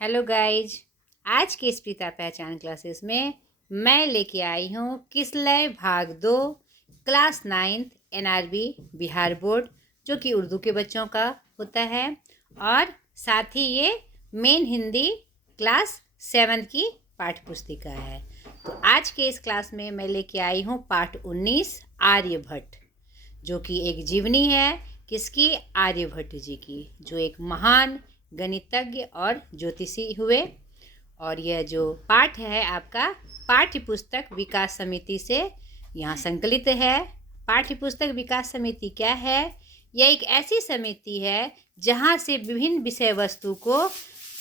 Hello guys. आज के इस पिता पहचान क्लासेस में मैं लेके आई हूँ किसलय भाग 2 class 9th NRB Bihar board, जो कि उर्दू के बच्चों का होता है, और साथ ही ये मेन हिंदी क्लास 7 की पाठ्य पुस्तिका है। तो आज के इस क्लास में मैं लेके आई हूँ पाठ 19 आर्यभट्ट, जो कि एक जीवनी है किसकी, आर्यभट्ट जी की, जो एक महान गणितज्ञ और ज्योतिषी हुए। और यह जो पाठ है आपका पाठ्य पुस्तक विकास समिति से यहाँ संकलित है। पाठ्य पुस्तक विकास समिति क्या है? यह एक ऐसी समिति है जहाँ से विभिन्न विषय वस्तु को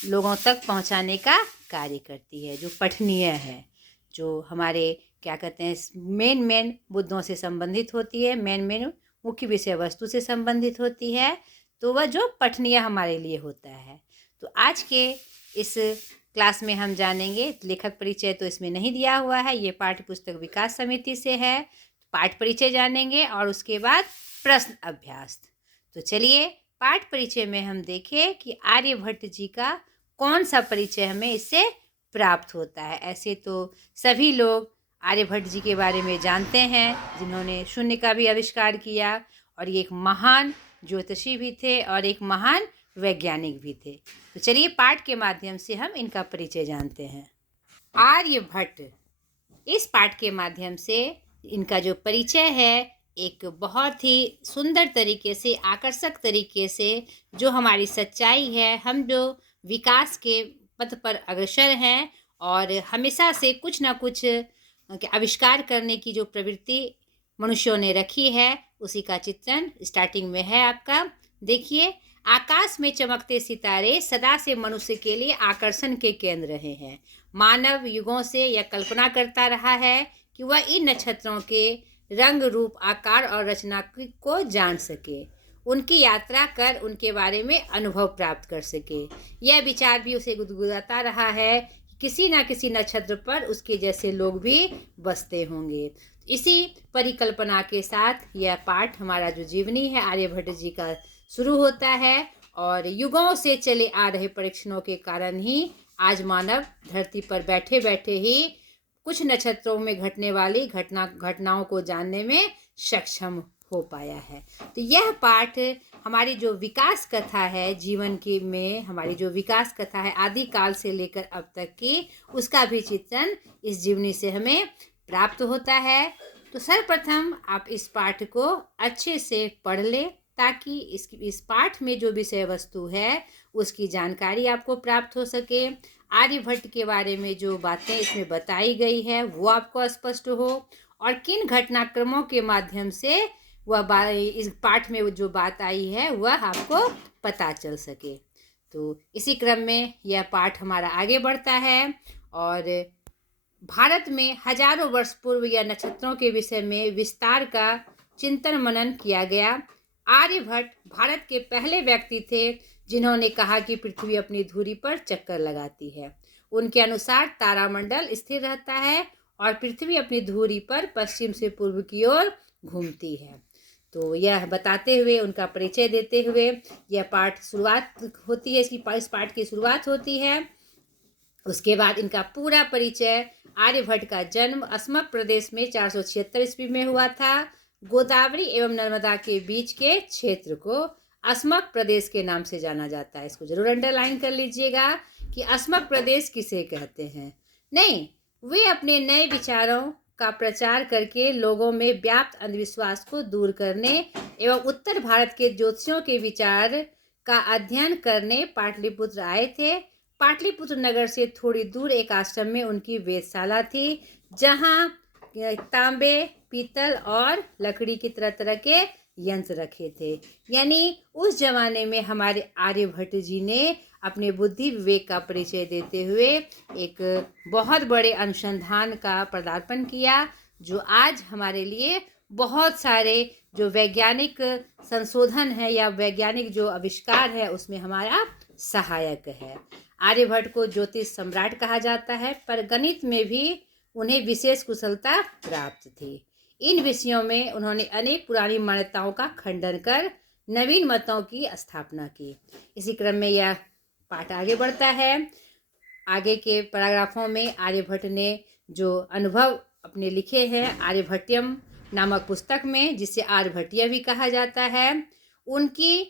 लोगों तक पहुँचाने का कार्य करती है, जो पठनीय है, जो हमारे क्या कहते हैं मेन मुद्दों से संबंधित होती है, मेन मुख्य विषय वस्तु से संबंधित होती है, तो वह जो पठनीय हमारे लिए होता है। तो आज के इस क्लास में हम जानेंगे, लेखक परिचय तो इसमें नहीं दिया हुआ है, ये पाठ्य पुस्तक विकास समिति से है। पाठ परिचय जानेंगे और उसके बाद प्रश्न अभ्यास। तो चलिए पाठ परिचय में हम देखें कि आर्यभट्ट जी का कौन सा परिचय हमें इससे प्राप्त होता है। ऐसे तो सभी लोग आर्यभट्ट जी के बारे में जानते हैं, जिन्होंने शून्य का भी आविष्कार किया, और ये एक महान ज्योतिषी भी थे और एक महान वैज्ञानिक भी थे। तो चलिए पाठ के माध्यम से हम इनका परिचय जानते हैं। आर्यभट्ट, इस पाठ के माध्यम से इनका जो परिचय है, एक बहुत ही सुंदर तरीके से, आकर्षक तरीके से, जो हमारी सच्चाई है, हम जो विकास के पथ पर अग्रसर हैं और हमेशा से कुछ ना कुछ आविष्कार करने की जो प्रवृत्ति मनुष्यों ने रखी है, उसी का चित्रण स्टार्टिंग में है आपका। देखिए, आकाश में चमकते सितारे सदा से मनुष्य के लिए आकर्षण के केंद्र रहे हैं। मानव युगों से यह कल्पना करता रहा है कि वह इन नक्षत्रों के रंग, रूप, आकार और रचना को जान सके, उनकी यात्रा कर उनके बारे में अनुभव प्राप्त कर सके। यह विचार भी उसे गुदगुदाता रहा है कि किसी न किसी नक्षत्र पर उसके जैसे लोग भी बसते होंगे। इसी परिकल्पना के साथ यह पाठ, हमारा जो जीवनी है आर्यभट्ट जी का, शुरू होता है। और युगों से चले आ रहे परीक्षणों के कारण ही आज मानव धरती पर बैठे बैठे ही कुछ नक्षत्रों में घटने वाली घटनाओं को जानने में सक्षम हो पाया है। तो यह पाठ हमारी जो विकास कथा है जीवन की में, हमारी जो विकास कथा है आदि काल से लेकर अब तक की, उसका भी चित्रण इस जीवनी से हमें प्राप्त होता है। तो सर्वप्रथम आप इस पाठ को अच्छे से पढ़ लें, ताकि इस पाठ में जो विषय वस्तु है उसकी जानकारी आपको प्राप्त हो सके। आर्यभट्ट के बारे में जो बातें इसमें बताई गई है वो आपको स्पष्ट हो, और किन घटनाक्रमों के माध्यम से वह इस पाठ में जो बात आई है वह आपको पता चल सके। तो इसी क्रम में यह पाठ हमारा आगे बढ़ता है, और भारत में हजारों वर्ष पूर्व यह नक्षत्रों के विषय में विस्तार का चिंतन मनन किया गया। आर्यभट्ट भारत के पहले व्यक्ति थे जिन्होंने कहा कि पृथ्वी अपनी धुरी पर चक्कर लगाती है। उनके अनुसार तारामंडल स्थिर रहता है और पृथ्वी अपनी धुरी पर पश्चिम से पूर्व की ओर घूमती है। तो यह बताते हुए, उनका परिचय देते हुए यह पाठ शुरुआत होती है, इस पाठ की शुरुआत होती है। उसके बाद इनका पूरा परिचय, आर्यभट्ट का जन्म अस्मक प्रदेश में 476 ईस्वी में हुआ था। गोदावरी एवं नर्मदा के बीच के क्षेत्र को अस्मक प्रदेश के नाम से जाना जाता है। इसको जरूर अंडरलाइन कर लीजिएगा कि अस्मक प्रदेश किसे कहते हैं। नहीं, वे अपने नए विचारों का प्रचार करके लोगों में व्याप्त अंधविश्वास को दूर करने एवं उत्तर भारत के ज्योतिषियों के विचार का अध्ययन करने पाटलिपुत्र आए थे। पाटलिपुत्र नगर से थोड़ी दूर एक आश्रम में उनकी वेधशाला थी, जहाँ तांबे, पीतल और लकड़ी की तरह तरह के यंत्र रखे थे। यानी उस जमाने में हमारे आर्यभट्ट जी ने अपने बुद्धि विवेक का परिचय देते हुए एक बहुत बड़े अनुसंधान का पदार्पण किया, जो आज हमारे लिए बहुत सारे जो वैज्ञानिक संशोधन है या वैज्ञानिक जो आविष्कार है उसमें हमारा सहायक है। आर्यभट्ट को ज्योतिष सम्राट कहा जाता है, पर गणित में भी उन्हें विशेष कुशलता प्राप्त थी। इन विषयों में उन्होंने अनेक पुरानी मान्यताओं का खंडन कर नवीन मतों की स्थापना की। इसी क्रम में यह पाठ आगे बढ़ता है। आगे के पैराग्राफों में आर्यभट्ट ने जो अनुभव अपने लिखे हैं आर्यभट्टियम नामक पुस्तक में, जिसे आर्यभट्टिय भी कहा जाता है, उनकी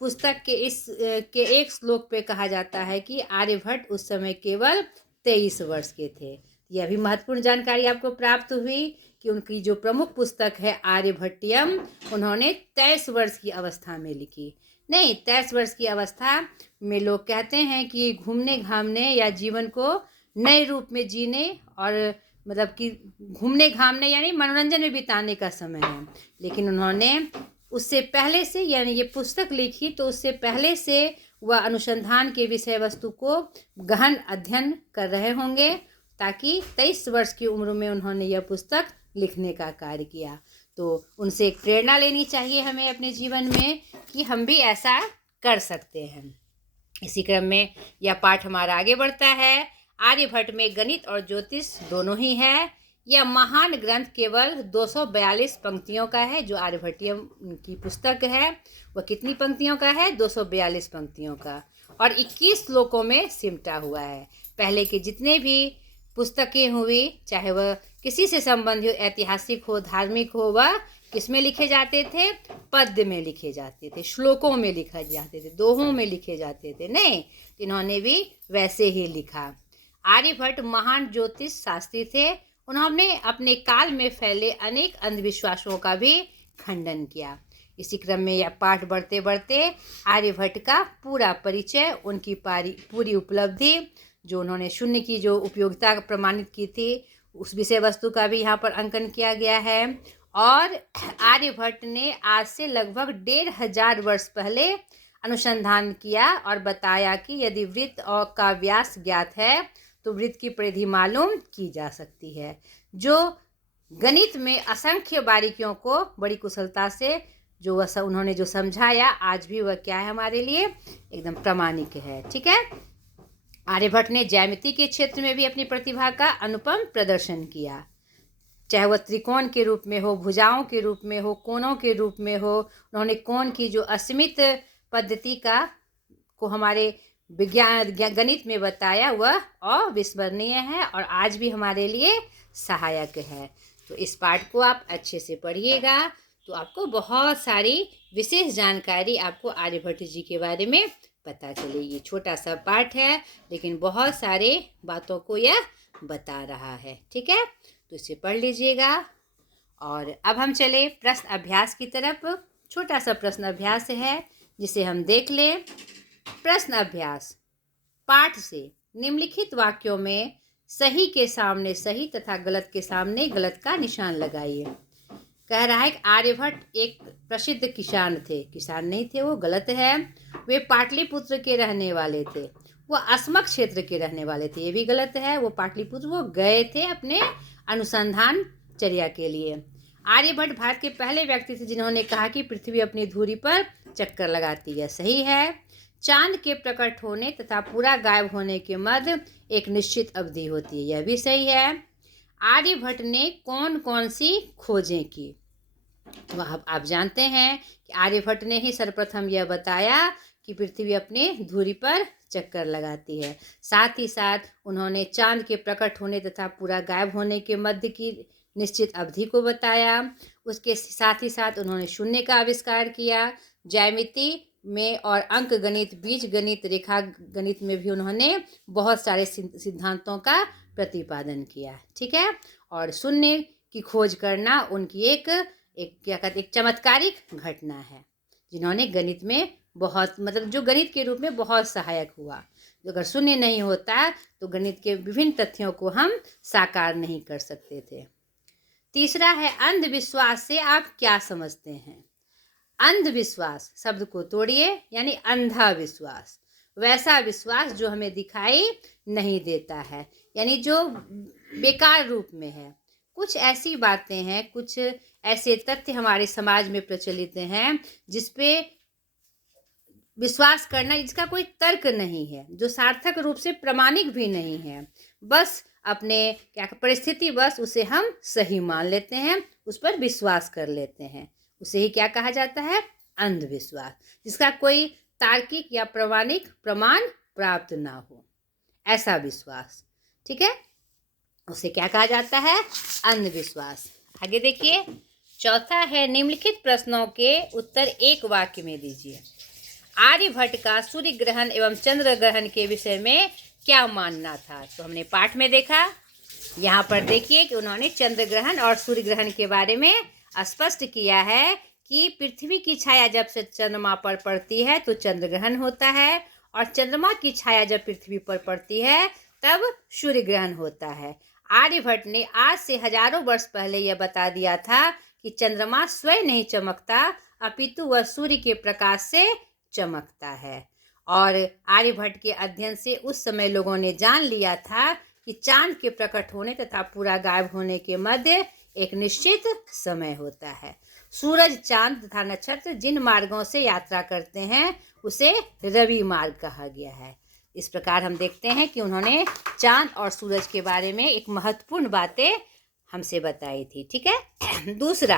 पुस्तक के एक श्लोक पे कहा जाता है कि आर्यभट्ट उस समय केवल 23 वर्ष के थे। यह भी महत्वपूर्ण जानकारी आपको प्राप्त हुई कि उनकी जो प्रमुख पुस्तक है आर्यभट्टियम, उन्होंने 23 वर्ष की अवस्था में लिखी। नहीं, 23 वर्ष की अवस्था में लोग कहते हैं कि घूमने घामने या जीवन को नए रूप में जीने और मतलब कि घूमने घामने यानी मनोरंजन में बिताने का समय है। लेकिन उन्होंने उससे पहले से, यानी ये पुस्तक लिखी तो उससे पहले से वह अनुसंधान के विषय वस्तु को गहन अध्ययन कर रहे होंगे, ताकि 23 वर्ष की उम्र में उन्होंने यह पुस्तक लिखने का कार्य किया। तो उनसे एक प्रेरणा लेनी चाहिए हमें अपने जीवन में कि हम भी ऐसा कर सकते हैं। इसी क्रम में यह पाठ हमारा आगे बढ़ता है। आर्यभट्ट में गणित और ज्योतिष दोनों ही है। यह महान ग्रंथ केवल 242 पंक्तियों का है। जो आर्यभट्टियम की पुस्तक है वह कितनी पंक्तियों का है? 242 पंक्तियों का, और 21 श्लोकों में सिमटा हुआ है। पहले के जितने भी पुस्तकें हुई, चाहे वह किसी से संबंधित हो, ऐतिहासिक हो, धार्मिक हो, वह किस में लिखे जाते थे? पद्य में लिखे जाते थे, श्लोकों में लिखे जाते थे, दोहों में लिखे जाते थे। नहीं, इन्होंने भी वैसे ही लिखा। आर्यभट्ट महान ज्योतिष शास्त्री थे। उन्होंने अपने काल में फैले अनेक अंधविश्वासों का भी खंडन किया। इसी क्रम में यह पाठ बढ़ते बढ़ते आर्यभट्ट का पूरा परिचय, उनकी पूरी उपलब्धि, जो उन्होंने शून्य की जो उपयोगिता प्रमाणित की थी, उस विषय वस्तु का भी यहाँ पर अंकन किया गया है। और आर्यभट्ट ने आज से लगभग 1500 वर्ष पहले अनुसंधान किया और बताया कि यदि वृत्त और का व्यास ज्ञात है तो वृत्त की परिधि मालूम की जा सकती है। जो गणित में असंख्य बारीकियों को बड़ी कुशलता से जो वह उन्होंने जो समझाया, आज भी वह क्या है? हमारे लिए एकदम प्रामाणिक है। ठीक है। आर्यभट्ट ने ज्यामिति के क्षेत्र में भी अपनी प्रतिभा का अनुपम प्रदर्शन किया। चाहे वह त्रिकोण के रूप में हो, भुजाओं के रूप में हो, कोणों के रूप में हो, उन्होंने कोण की जो असीमित पद्धति को हमारे विज्ञान गणित में बताया, वह अविस्मरणीय है और आज भी हमारे लिए सहायक है। तो इस पाठ को आप अच्छे से पढ़िएगा तो आपको बहुत सारी विशेष जानकारी आपको आर्यभट्ट जी के बारे में पता चलेगी। छोटा सा पाठ है लेकिन बहुत सारे बातों को यह बता रहा है। ठीक है, तो इसे पढ़ लीजिएगा। और अब हम चले प्रश्न अभ्यास की तरफ। छोटा सा प्रश्न अभ्यास है जिसे हम देख लें। प्रश्न अभ्यास। पाठ से निम्नलिखित वाक्यों में सही के सामने सही तथा गलत के सामने गलत का निशान लगाइए। कह रहा है कि आर्यभट्ट एक प्रसिद्ध किसान थे। किसान नहीं थे, वो गलत है। वे पाटलिपुत्र के रहने वाले थे। वो अस्मक क्षेत्र के रहने वाले थे, ये भी गलत है। वो पाटलिपुत्र वो गए थे अपने अनुसंधान चर्या के लिए। आर्यभट्ट भारत के पहले व्यक्ति थे जिन्होंने कहा कि पृथ्वी अपनी धुरी पर चक्कर लगाती है, सही है। चांद के प्रकट होने तथा पूरा गायब होने के मध्य एक निश्चित अवधि होती है, यह भी सही है। आर्यभट्ट ने कौन कौन सी खोजें की? तो आप जानते हैं कि आर्यभट्ट ने ही सर्वप्रथम यह बताया कि पृथ्वी अपने धुरी पर चक्कर लगाती है। साथ ही साथ उन्होंने चांद के प्रकट होने तथा पूरा गायब होने के मध्य की निश्चित अवधि को बताया। उसके साथ ही साथ उन्होंने शून्य का आविष्कार किया। ज्यामिति में और अंक गणित, बीज गणित, रेखा गणित में भी उन्होंने बहुत सारे सिद्धांतों का प्रतिपादन किया। ठीक है, और शून्य की खोज करना उनकी एक चमत्कारिक घटना है, जिन्होंने गणित में बहुत जो गणित के रूप में बहुत सहायक हुआ। अगर शून्य नहीं होता तो गणित के विभिन्न तथ्यों को हम साकार नहीं कर सकते थे। तीसरा है अंधविश्वास से आप क्या समझते हैं? अंधविश्वास शब्द को तोड़िए, यानी अंधा विश्वास, वैसा विश्वास जो हमें दिखाई नहीं देता है, यानी जो बेकार रूप में है। कुछ ऐसी बातें हैं, कुछ ऐसे तथ्य हमारे समाज में प्रचलित हैं जिसपे विश्वास करना, जिसका कोई तर्क नहीं है, जो सार्थक रूप से प्रामाणिक भी नहीं है, बस अपने परिस्थिति बस उसे हम सही मान लेते हैं, उस पर विश्वास कर लेते हैं। उसे ही क्या कहा जाता है? अंधविश्वास, जिसका कोई तार्किक या प्रामाणिक प्रमाण प्राप्त ना हो। ऐसा विश्वास, ठीक है, उसे क्या कहा जाता है? अंधविश्वास। आगे देखिए, चौथा है निम्नलिखित प्रश्नों के उत्तर एक वाक्य में दीजिए। आर्यभट्ट का सूर्य ग्रहण एवं चंद्र ग्रहण के विषय में क्या मानना था? तो हमने पाठ में देखा, यहाँ पर देखिए कि उन्होंने चंद्र ग्रहण और सूर्य ग्रहण के बारे में स्पष्ट किया है कि पृथ्वी की छाया जब से चंद्रमा पर पड़ती है तो चंद्र ग्रहण होता है, और चंद्रमा की छाया जब पृथ्वी पर पड़ती है तब सूर्य ग्रहण होता है। आर्यभट्ट ने आज से हजारों वर्ष पहले यह बता दिया था कि चंद्रमा स्वयं नहीं चमकता, अपितु वह सूर्य के प्रकाश से चमकता है। और आर्यभट्ट के अध्ययन से उस समय लोगों ने जान लिया था कि चांद के प्रकट होने तथा पूरा गायब होने के मध्य एक निश्चित समय होता है। सूरज, चांद तथा नक्षत्र जिन मार्गों से यात्रा करते हैं उसे रवि मार्ग कहा गया है। इस प्रकार हम देखते हैं कि उन्होंने चांद और सूरज के बारे में एक महत्वपूर्ण बातें हमसे बताई थी, ठीक है। दूसरा,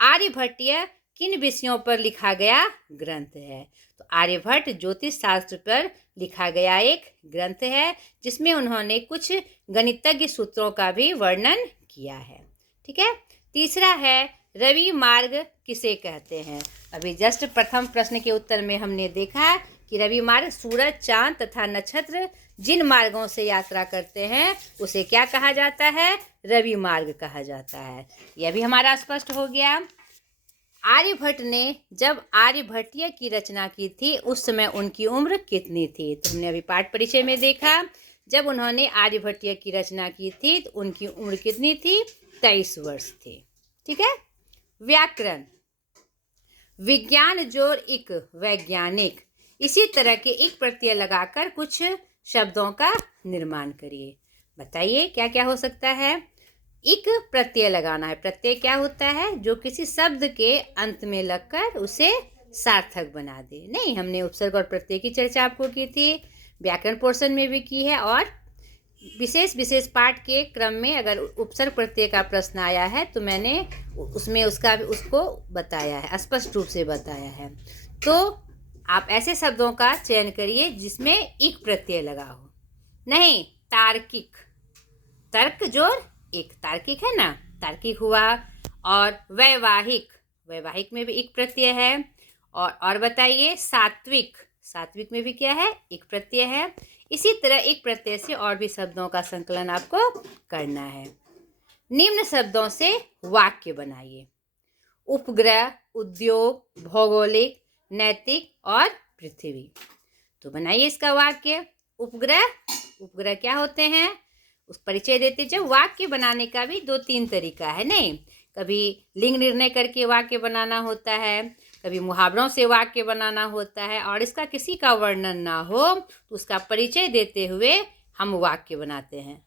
आर्यभट्टीय किन विषयों पर लिखा गया ग्रंथ है? तो आर्यभट्ट ज्योतिष शास्त्र पर लिखा गया एक ग्रंथ है जिसमें उन्होंने कुछ गणितज्ञ सूत्रों का भी वर्णन किया है, ठीक है। तीसरा है रवि मार्ग किसे कहते हैं? अभी जस्ट प्रथम प्रश्न के उत्तर में हमने देखा कि रवि मार्ग सूरज, चांद तथा नक्षत्र जिन मार्गों से यात्रा करते हैं उसे क्या कहा जाता है? रवि मार्ग कहा जाता है। यह भी हमारा स्पष्ट हो गया। आर्यभट्ट ने जब आर्यभट्टीय की रचना की थी उस समय उनकी उम्र कितनी थी? तो हमने अभी पाठ परिचय में देखा, जब उन्होंने आर्यभट्टीय की रचना की थी तो उनकी उम्र कितनी थी? 23 वर्ष थी, ठीक है। व्याकरण, विज्ञान जोर इक, वैज्ञानिक, इसी तरह के एक प्रत्यय लगाकर कुछ शब्दों का निर्माण करिए। बताइए क्या क्या हो सकता है? एक प्रत्यय लगाना है। प्रत्यय क्या होता है? जो किसी शब्द के अंत में लगकर उसे सार्थक बना दे। नहीं, हमने उपसर्ग और प्रत्यय की चर्चा आपको की थी, व्याकरण पोर्शन में भी की है, और विशेष पाठ के क्रम में अगर उपसर्ग प्रत्यय का प्रश्न आया है तो मैंने उसमें उसको बताया है, स्पष्ट रूप से बताया है। तो आप ऐसे शब्दों का चयन करिए जिसमें एक प्रत्यय लगा हो। नहीं, तार्किक, तर्क जोर एक, तार्किक है ना, तार्किक हुआ। और वैवाहिक, वैवाहिक में भी एक प्रत्यय है। और बताइए सात्विक, सात्विक में भी क्या है? एक प्रत्यय है। इसी तरह एक प्रत्यय से और भी शब्दों का संकलन आपको करना है। निम्न शब्दों से वाक्य बनाइए। उपग्रह, उद्योग, भौगोलिक, नैतिक और पृथ्वी। तो बनाइए इसका वाक्य। उपग्रह, उपग्रह क्या होते हैं उस परिचय देते। जब वाक्य बनाने का भी 2-3 तरीका है, नहीं, कभी लिंग निर्णय करके वाक्य बनाना होता है, कभी मुहावरों से वाक्य बनाना होता है, और इसका किसी का वर्णन ना हो तो उसका परिचय देते हुए हम वाक्य बनाते हैं।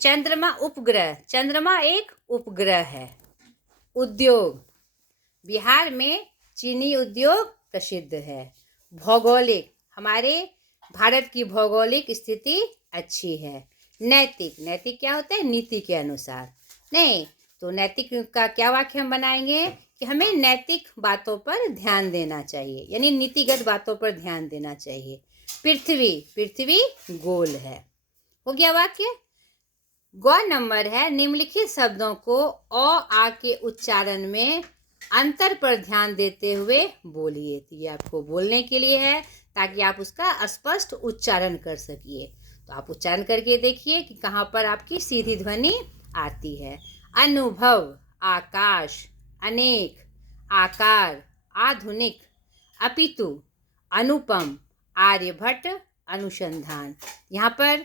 चंद्रमा उपग्रह, चंद्रमा एक उपग्रह है। उद्योग, बिहार में चीनी उद्योग प्रसिद्ध है। भौगोलिक, हमारे भारत की भौगोलिक स्थिति अच्छी है। नैतिक, नैतिक क्या होता है? नीति के अनुसार। नहीं, तो नैतिक का क्या वाक्य हम बनाएंगे कि हमें नैतिक बातों पर ध्यान देना चाहिए, यानी नीतिगत बातों पर ध्यान देना चाहिए। पृथ्वी, पृथ्वी गोल है। हो गया वाक्य। ग नंबर है निम्नलिखित शब्दों को अ आ के उच्चारण में अंतर पर ध्यान देते हुए बोलिए। तो ये आपको बोलने के लिए है ताकि आप उसका स्पष्ट उच्चारण कर सकिए। तो आप उच्चारण करके देखिए कि कहाँ पर आपकी सीधी ध्वनि आती है। अनुभव, आकाश, अनेक, आकार, आधुनिक, अपितु, अनुपम, आर्यभट्ट, अनुसंधान। यहाँ पर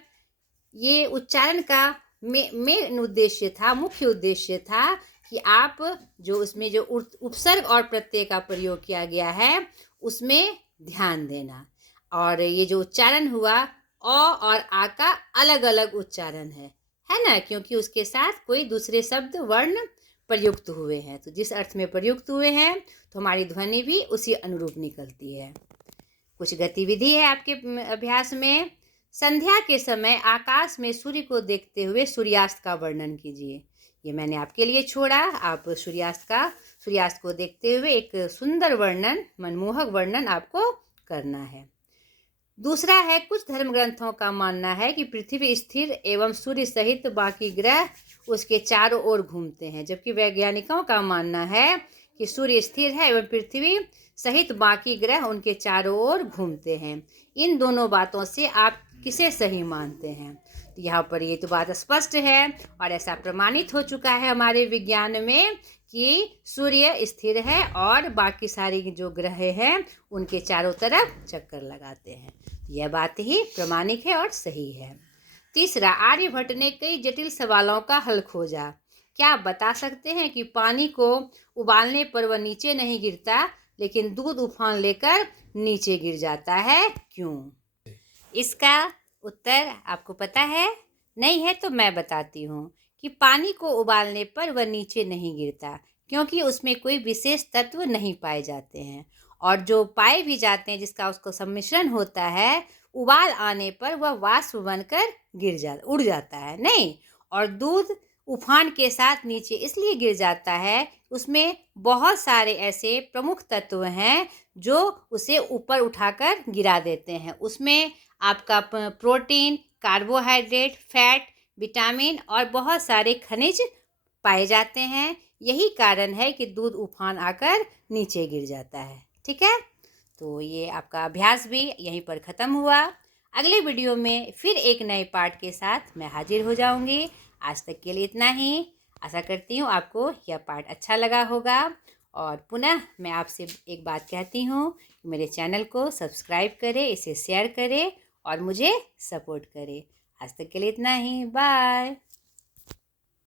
ये उच्चारण का मेन उद्देश्य था, मुख्य उद्देश्य था कि आप जो उसमें जो उपसर्ग और प्रत्यय का प्रयोग किया गया है उसमें ध्यान देना। और ये जो उच्चारण हुआ अ और आ का अलग अलग उच्चारण है ना, क्योंकि उसके साथ कोई दूसरे शब्द वर्ण प्रयुक्त हुए हैं। तो जिस अर्थ में प्रयुक्त हुए हैं तो हमारी ध्वनि भी उसी अनुरूप निकलती है। कुछ गतिविधि है आपके अभ्यास में। संध्या के समय आकाश में सूर्य को देखते हुए सूर्यास्त का वर्णन कीजिए। ये मैंने आपके लिए छोड़ा। आप सूर्यास्त को देखते हुए एक सुंदर वर्णन, मनमोहक वर्णन आपको करना है। दूसरा है, कुछ धर्म ग्रंथों का मानना है कि पृथ्वी स्थिर एवं सूर्य सहित बाकी ग्रह उसके चारों ओर घूमते हैं, जबकि वैज्ञानिकों का मानना है कि सूर्य स्थिर है एवं पृथ्वी सहित बाकी ग्रह उनके चारों ओर घूमते हैं। इन दोनों बातों से आप किसे सही मानते हैं? तो यहाँ पर ये तो बात स्पष्ट है और ऐसा प्रमाणित हो चुका है हमारे विज्ञान में कि सूर्य स्थिर है और बाकी सारे जो ग्रह हैं उनके चारों तरफ चक्कर लगाते हैं। यह बात ही प्रमाणिक है और सही है। तीसरा, आर्यभट्ट ने कई जटिल सवालों का हल खोजा। क्या आप बता सकते हैं कि पानी को उबालने पर वह नीचे नहीं गिरता, लेकिन दूध उफान लेकर नीचे गिर जाता है, क्यों? इसका उत्तर आपको पता है? नहीं है तो मैं बताती हूँ कि पानी को उबालने पर वह नीचे नहीं गिरता, क्योंकि उसमें कोई विशेष तत्व नहीं पाए जाते हैं, और जो पाए भी जाते हैं जिसका उसको सम्मिश्रण होता है, उबाल आने पर वह वाष्प बनकर उड़ जाता है, नहीं। और दूध उफान के साथ नीचे इसलिए गिर जाता है, उसमें बहुत सारे ऐसे प्रमुख तत्व हैं जो उसे ऊपर उठाकर गिरा देते हैं। उसमें आपका प्रोटीन, कार्बोहाइड्रेट, फैट, विटामिन और बहुत सारे खनिज पाए जाते हैं। यही कारण है कि दूध उफान आकर नीचे गिर जाता है। ठीक है, तो ये आपका अभ्यास भी यहीं पर ख़त्म हुआ। अगले वीडियो में फिर एक नए पार्ट के साथ मैं हाजिर हो जाऊंगी। आज तक के लिए इतना ही। आशा करती हूँ आपको यह पार्ट अच्छा लगा होगा, और पुनः मैं आपसे एक बात कहती हूँ कि मेरे चैनल को सब्सक्राइब करें, इसे शेयर करें और मुझे सपोर्ट करें। आज तक के लिए इतना ही। बाय।